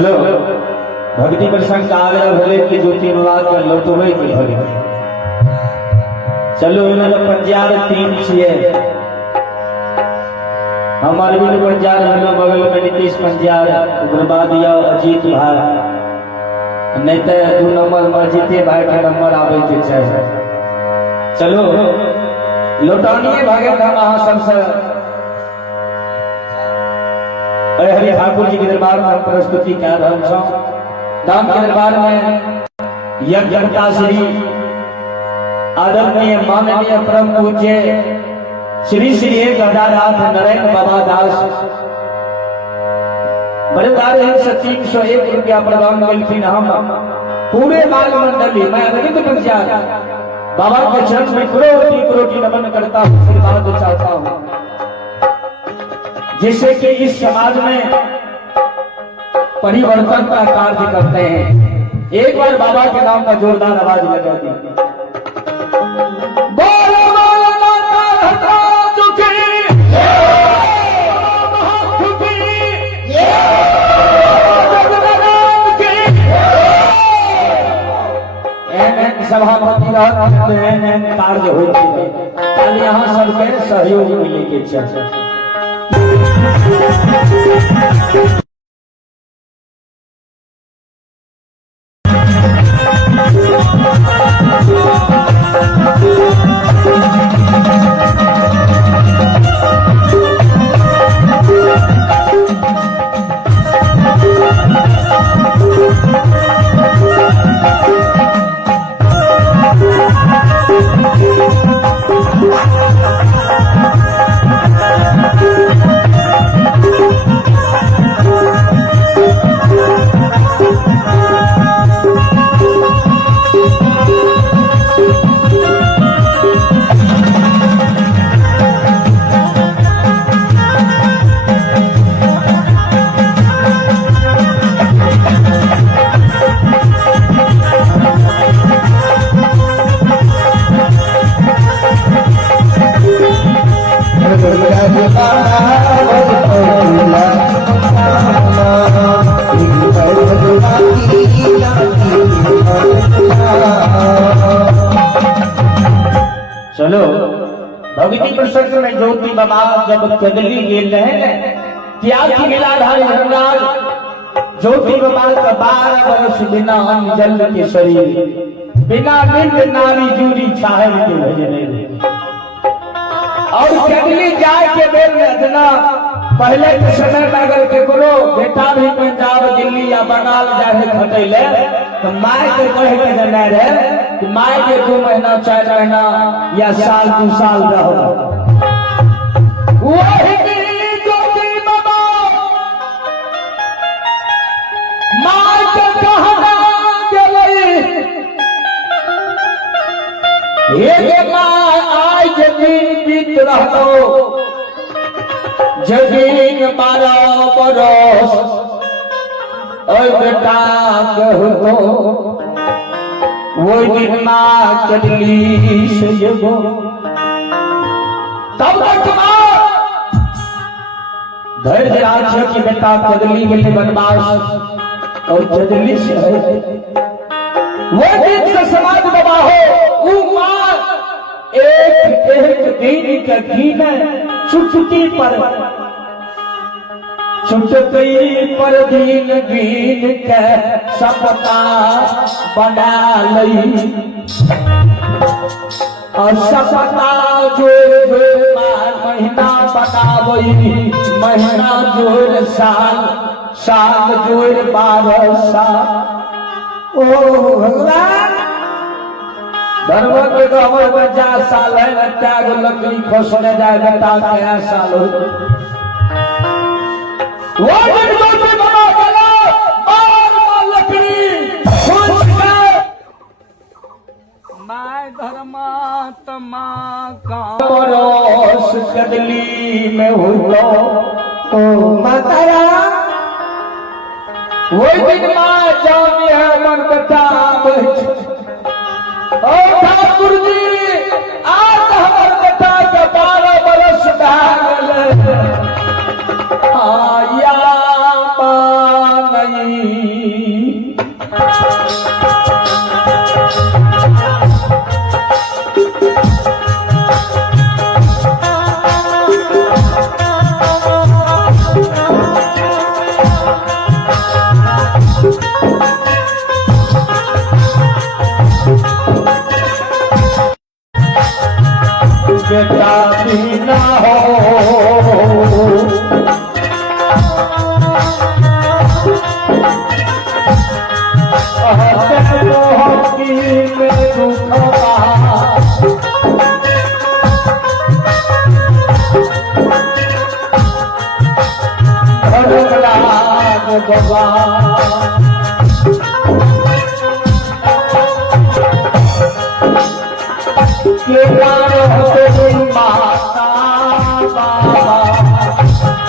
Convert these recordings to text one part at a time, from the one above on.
चलो भक्ति प्रसंग का आग्रह भले की ज्योति अनुवाद कर लो तो वही की भले चलो इन्होंने पंजार तीन छिए हमारे भी पंजार भलो बगल में नीतीश पंजार उग्रवाद या अजीत भाई नहीं तो 2 नंबर में जीते भाई का नंबर आवे के चाहिए। चलो लौटानिए भागे था महासन से हरि ठाकुर जी के दरबार में हम प्रस्तुति कर रहे हैं। धाम के दरबार में यज्ञता श्री आदरणीय माननीय परम पूज्य श्री श्री 1008 नरेंद्र बाबा दास बड़े 301 रुपया प्रदान मिलती हम पूरे बाल मंडली मैं अरविंद पंचाल बाबा के चरण में करोटी नमन करता हूँ, आशीर्वाद चाहता हूँ जिससे कि इस समाज में परिवर्तन का कार्य करते हैं। एक बार बाबा के नाम का जोरदार आवाज लगा दी। सभापति कार्य होते हैं, यहाँ सबके सहयोग मिले के चर्चा। चलो भक्ति प्रसंग में ज्योति बाबा जब कदली गेल रहे क्या की मिलाधारी धर्मराज ज्योति बाबा का 12 वर्ष बिना अन्न जल के शरीर बिना निंद नारी जूरी छाहर के भजने और कदली जाए के बेर में इतना पहले के समय में अगर केकरो बेटा भी पंजाब दिल्ली या बंगाल जाए खटैले तो माय के कहे के देना रहे कि माय के 2 महीना 4 महीना या साल 2 साल रहो वही ज्योति बाबा माय के कहना गेलई ये माय आज दिन बीत रहलो जमीन 12 बरस बेटा कहतो वो दिन माँ कदली से जगो तब तक धैर्य राज्य की बेटा कदली के बनवास और कदली से है वो दिन से समाज बाबा हो माँ एक दिन का घीन चुटकी पर दीन दीन के सपना बना लई और सपना जोड़ जोड़ महीना बनावई महीना जोड़ साल साल जोड़ 12 साल। ओ भगवान धर्म के हमारे 50 साल है त्याग लकड़ी खोसने जाए बेटा क्या साल हो वो दिन ज्योति बाबा गला बार लकड़ी खोस के मैं धर्मात्मा का परोस कदली में हुआ तो मातारा वो दिन माँ जानी है मन बता ठाकुर जी आज हमारे बेटा के 12 बरस आया नहीं धर्मराज भगवान के पार होते माता बाबा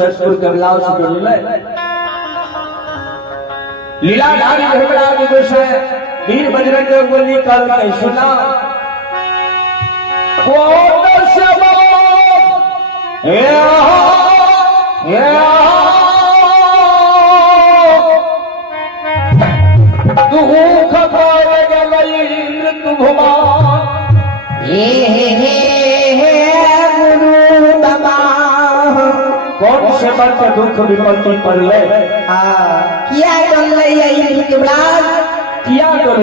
सतगुरु कमलाओं से जुड़े लीलाधारी धर्मराज गोसाई वीर बजरंग बली कल कई सुना तू खबर इंद्र तू भुमान कौन से बात का दुख विपत्ति पड़ ले किया कर किया कर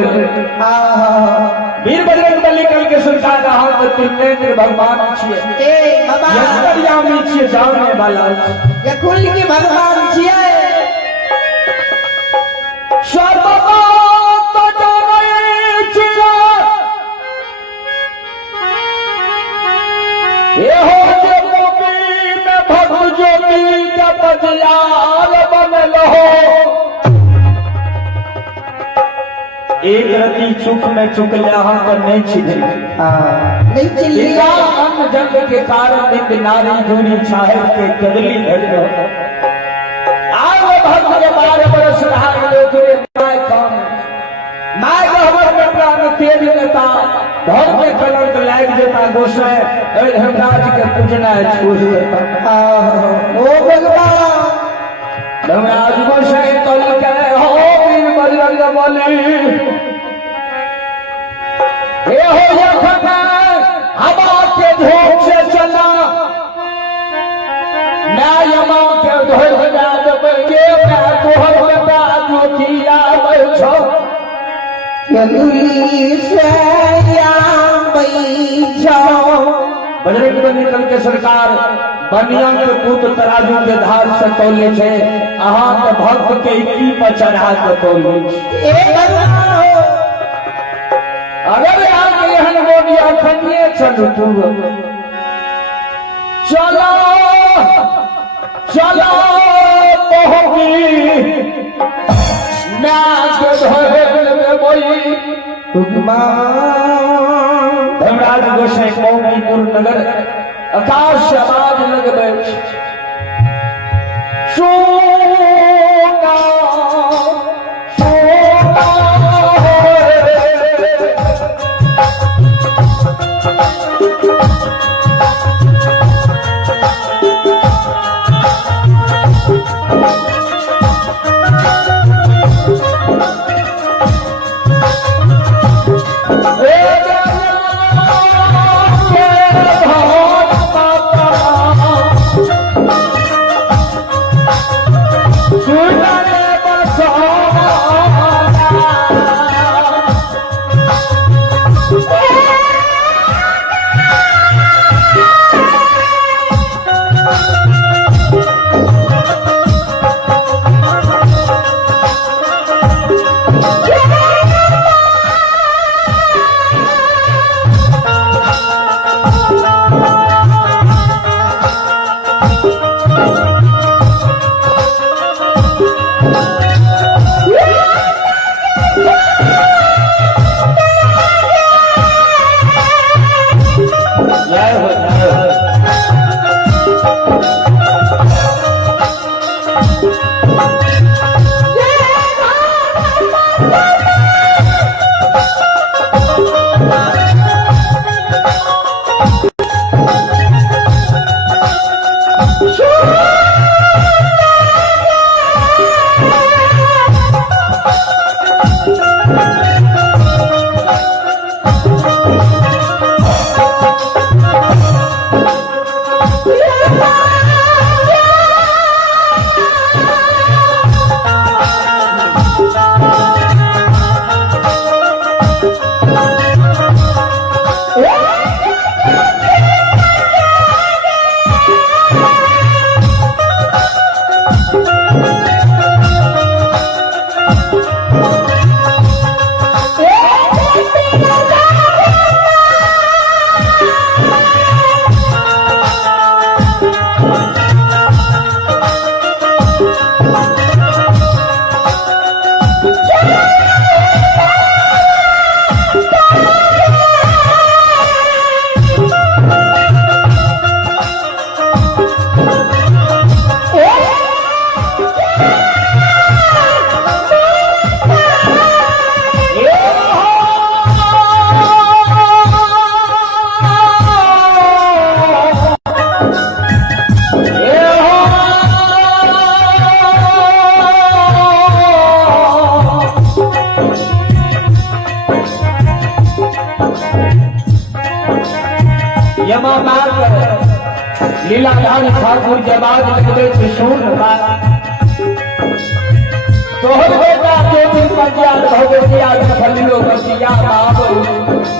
वीर बजरंग बली कल के सुनता रहा तो त्रिनेत्र भगवान छिए यंतरयामी छिए जाने वाला ये कुल के भगवान छिए सर्वबात जाने छिए ये हो जे मोगी में भगु ज्योति का बदलाल बन लो एक रति चुप में चुक लिया पर नहीं छिले नहीं चिल्लिया अन्न जंग के कारण निंद नारी दूरी छाहे के कदली धरो आए वो भक्त के 12 बरस रहा लोगरे माय काम माय गहवर में प्राण तेज देता धर में कलंक लाग देता गोसाई ए धर्मराज के पूजना छूट देता ओ भगवान धर्मराज गोसाई कल के हो वीर बजरंग बली ये हो यखन हवा के झोंक से चला मैं यमा के धोर बजा देबै ये मैं तोहर बेटा ज्योतिया बैठो यदुली से याम बैठो बजरंग बली कल के सरकार बनिया के पुत्र तराजू के धार से तोले छे अहाँ के भक्त के इक्की पर चढ़ा के तोले ए भगवान हो अगर यहाँ एहन बोलिया खनिए चलू तू चलो चलो पहुंची मैं के धरे में बोई धर्मराज गोसाई कौमीपुर नगर आकाश आवाज लगबे सोना यमा मार लीलाधारी ठाकुर जवाब लगते त्रिशूल तोहर बेटा ज्योति पंचाल भगवतिया फलियो बसिया बाबू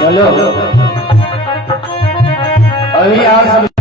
चलो अभी यहाँ सब